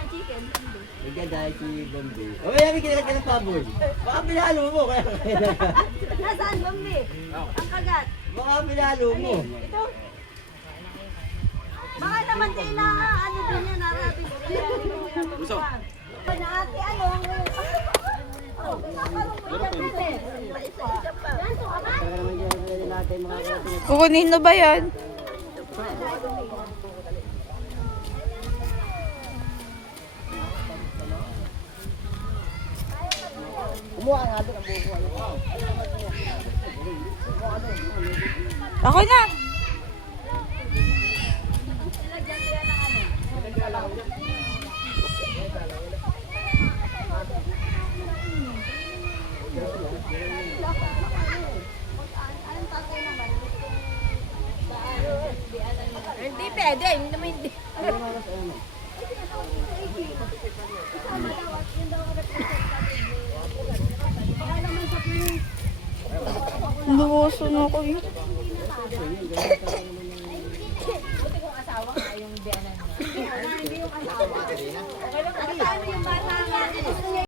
ang chicken. Nagdadahil si Bombay. O, yan, kinakat ka ng paboy. Baka pinalo mo. Kaya Nasaan, Bambi? Ang kagat. baka pinalo mo. Ito. Baka naman din na ano din yan, narapin. Gusto. Panaati, ano? Kukunin na ba yan? Kumuha nga doon ang buko. Ako na. Hindi pwede, hindi naman hindi. Luwaso na ako.